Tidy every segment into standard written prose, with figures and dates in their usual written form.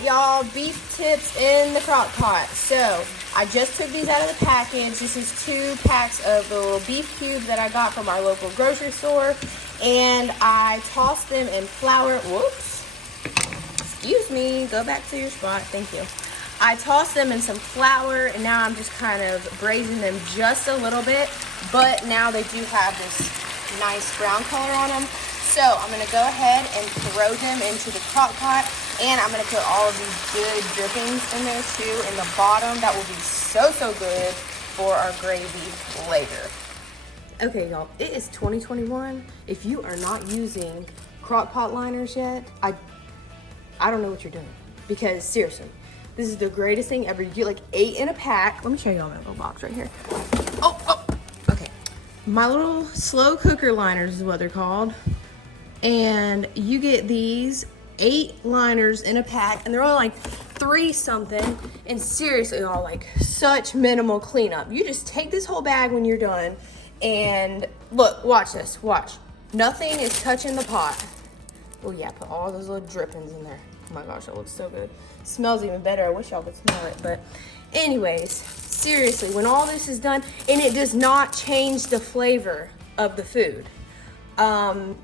right, y'all, beef tips in the crock pot. So I just took these out of the package. This is 2 packs of the little beef cubes that I got from our local grocery store, and I tossed them in flour. Whoops, excuse me, go back to your spot. Thank you. I tossed them in some flour, and now I'm just kind of braising them just a little bit, but now they do have this nice brown color on them. So I'm gonna go ahead and throw them into the crock pot, and I'm gonna put all of these good drippings in there too in the bottom. That will be so good for our gravy later. Okay, y'all, it is 2021. If you are not using crock pot liners yet, I don't know what you're doing, because seriously, this is the greatest thing ever. You get like 8 in a pack. Let me show you all my little box right here. Oh, okay. My little slow cooker liners is what they're called. And you get these 8 liners in a pack, and they're all like 3 something, and seriously, all like such minimal cleanup. You just take this whole bag when you're done, and look, watch this, watch. Nothing is touching the pot. Oh yeah, put all those little drippings in there. Oh my gosh, that looks so good. Smells even better. I wish y'all could smell it, but anyways, seriously, when all this is done, and it does not change the flavor of the food.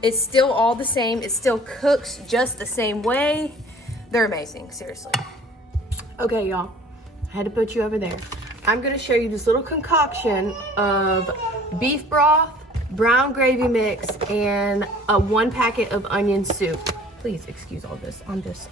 It's still all the same. It still cooks just the same way. They're amazing, seriously. Okay, y'all, I had to put you over there. I'm gonna show you this little concoction of beef broth, brown gravy mix, and 1 packet of onion soup. Please excuse all this.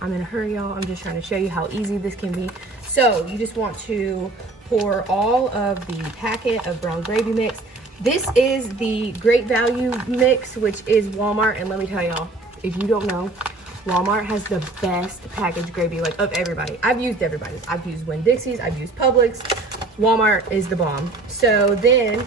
I'm in a hurry, y'all. I'm just trying to show you how easy this can be. So you just want to pour all of the packet of brown gravy mix. This is the Great Value mix, which is Walmart, and let me tell y'all, if you don't know, Walmart has the best packaged gravy, like, of everybody. I've used everybody's. I've used Winn-Dixie's, I've used Publix. Walmart is the bomb. So then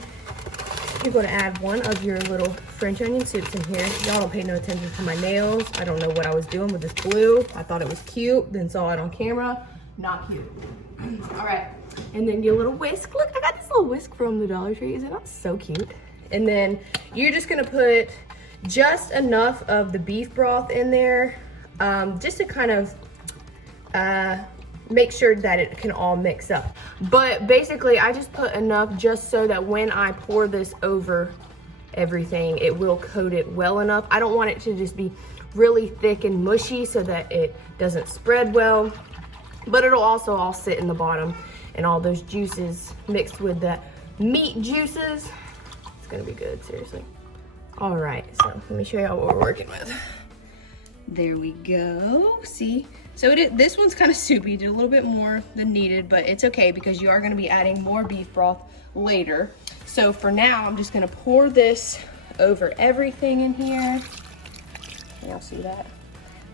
you're going to add 1 of your little French onion soups in here. Y'all don't pay no attention to my nails. I don't know what I was doing with this blue. I thought it was cute, then saw it on camera. Not cute. All right. And then your little whisk. Look, I got this little whisk from the Dollar Tree. Is it not so cute? And then you're just gonna put just enough of the beef broth in there, just to kind of make sure that it can all mix up. But basically, I just put enough just so that when I pour this over everything, it will coat it well enough. I don't want it to just be really thick and mushy so that it doesn't spread well, but it'll also all sit in the bottom, and all those juices mixed with the meat juices. It's gonna be good, seriously. All right, so let me show y'all what we're working with. There we go, see? So this one's kind of soupy, did a little bit more than needed, but it's okay because you are gonna be adding more beef broth later. So for now, I'm just gonna pour this over everything in here. Y'all see that?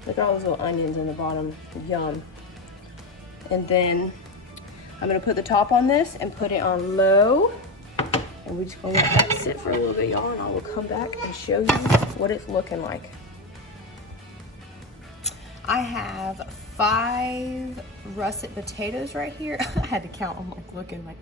Look at all those little onions in the bottom, yum. And then I'm gonna put the top on this and put it on low. And we're just gonna let that sit for a little bit, y'all, and I will come back and show you what it's looking like. I have 5 russet potatoes right here. I had to count them, like looking like,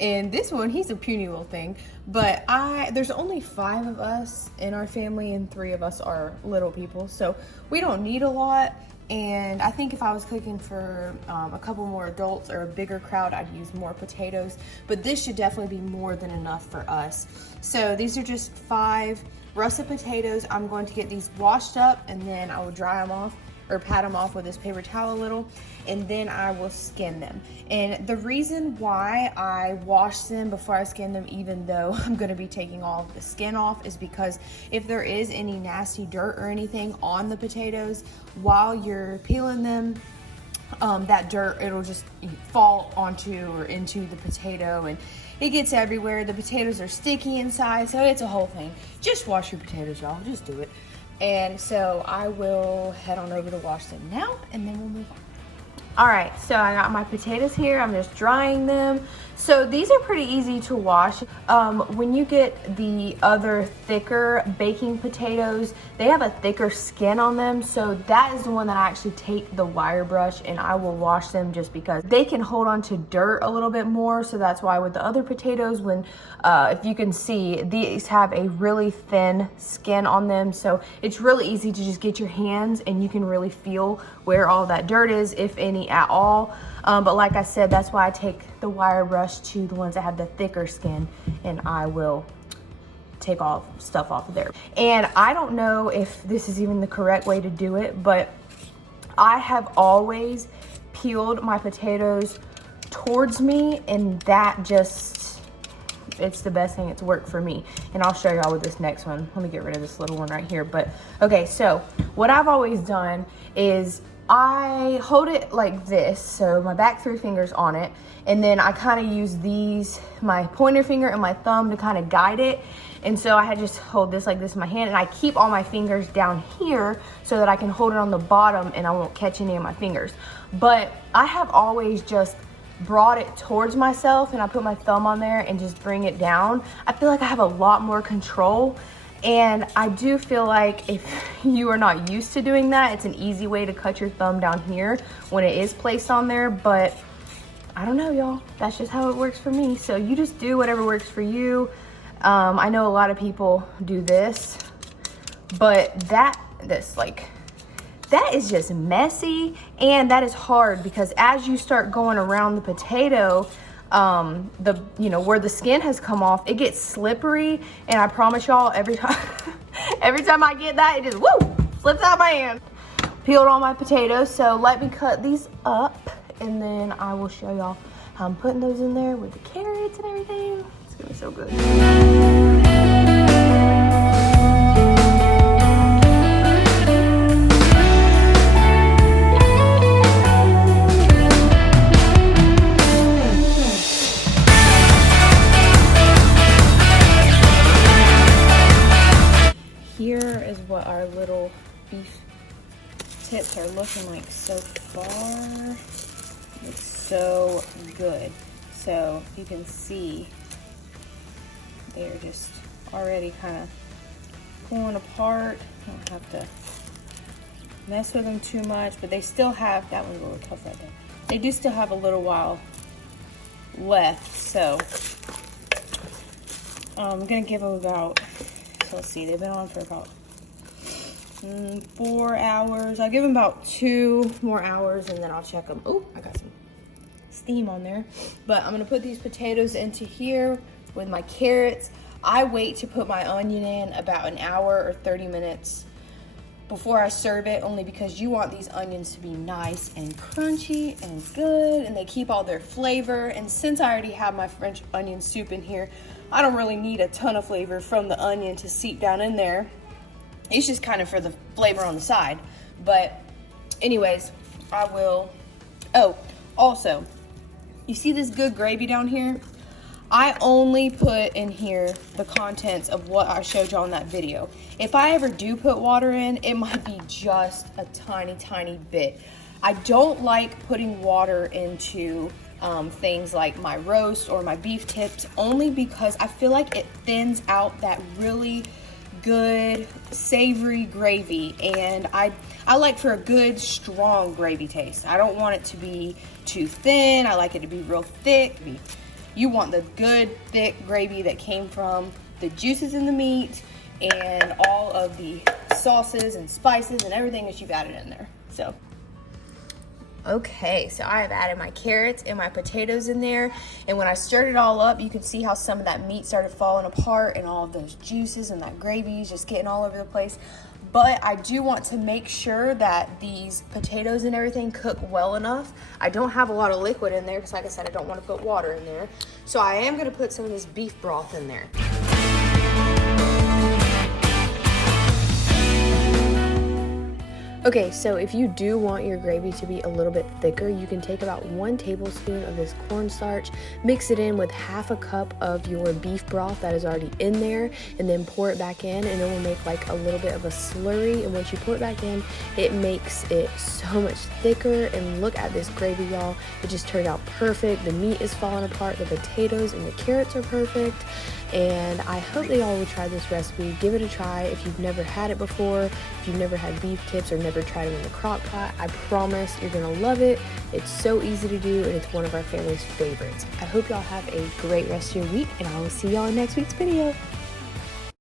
and this one, he's a puny little thing, but there's only 5 of us in our family, and 3 of us are little people, so we don't need a lot. And I think if I was cooking for a couple more adults or a bigger crowd, I'd use more potatoes, but this should definitely be more than enough for us. So these are just 5 russet potatoes. I'm going to get these washed up, and then I will dry them off or pat them off with this paper towel a little, and then I will skin them. And the reason why I wash them before I skin them, even though I'm gonna be taking all of the skin off, is because if there is any nasty dirt or anything on the potatoes while you're peeling them, that dirt, it'll just fall onto or into the potato, and it gets everywhere. The potatoes are sticky inside, so it's a whole thing. Just wash your potatoes, y'all, just do it. And so I will head on over to wash them now, and then we'll move on. All right, so I got my potatoes here. I'm just drying them. So these are pretty easy to wash. When you get the other thicker baking potatoes, they have a thicker skin on them. So that is the one that I actually take the wire brush and I will wash them just because they can hold on to dirt a little bit more. So that's why with the other potatoes, when if you can see, these have a really thin skin on them. So it's really easy to just get your hands and you can really feel where all that dirt is, if any at all. But like I said, that's why I take the wire brush to the ones that have the thicker skin, and I will take all stuff off of there. And I don't know if this is even the correct way to do it, but I have always peeled my potatoes towards me, and that just, it's the best thing. It's worked for me. And I'll show y'all with this next one. Let me get rid of this little one right here. But okay, so what I've always done is I hold it like this, so my back 3 fingers on it, and then I kind of use these, my pointer finger and my thumb, to kind of guide it. And so I had just hold this like this in my hand, and I keep all my fingers down here so that I can hold it on the bottom and I won't catch any of my fingers. But I have always just brought it towards myself, and I put my thumb on there and just bring it down. I feel like I have a lot more control. And I do feel like if you are not used to doing that, it's an easy way to cut your thumb down here when it is placed on there. But I don't know, y'all. That's just how it works for me. So you just do whatever works for you. I know a lot of people do this, but that is just messy, and that is hard because as you start going around the potato, where the skin has come off, it gets slippery, and I promise y'all, every time I get that, it just slips out my hand. Peeled all my potatoes, so let me cut these up, and then I will show y'all how I'm putting those in there with the carrots and everything. It's gonna be so good. Here is what our little beef tips are looking like so far. It's so good. So you can see they're just already kind of pulling apart. I don't have to mess with them too much, but they still have, that one's a little tough right there. They do still have a little while left, so I'm gonna give them about, let's see, they've been on for about 4 hours. I'll give them about 2 more hours and then I'll check them. Oh, I got some steam on there. But I'm gonna put these potatoes into here with my carrots. I wait to put my onion in about an hour or 30 minutes before I serve it, only because you want these onions to be nice and crunchy and good, and they keep all their flavor. And since I already have my French onion soup in here, I don't really need a ton of flavor from the onion to seep down in there. It's just kind of for the flavor on the side. But anyways, I will, oh, also, you see this good gravy down here? I only put in here the contents of what I showed y'all in that video. If I ever do put water in, it might be just a tiny, tiny bit. I don't like putting water into things like my roast or my beef tips, only because I feel like it thins out that really good savory gravy, and I like for a good strong gravy taste. I don't want it to be too thin. I like it to be real thick. You want the good thick gravy that came from the juices in the meat and all of the sauces and spices and everything that you've added in there. So okay, so I have added my carrots and my potatoes in there, and when I stirred it all up, you could see how some of that meat started falling apart and all of those juices and that gravy is just getting all over the place. But I do want to make sure that these potatoes and everything cook well enough. I don't have a lot of liquid in there because, like I said, I don't want to put water in there. So I am going to put some of this beef broth in there. Okay, so if you do want your gravy to be a little bit thicker, you can take about 1 tablespoon of this cornstarch, mix it in with half a cup of your beef broth that is already in there, and then pour it back in, and it will make like a little bit of a slurry. And once you pour it back in, it makes it so much thicker. And look at this gravy, y'all. It just turned out perfect. The meat is falling apart, the potatoes and the carrots are perfect. And I hope that y'all will try this recipe. Give it a try if you've never had it before, if you've never had beef tips or never tried them in the crock pot. I promise you're gonna love it. It's so easy to do, and it's one of our family's favorites. I hope y'all have a great rest of your week, and I will see y'all in next week's video.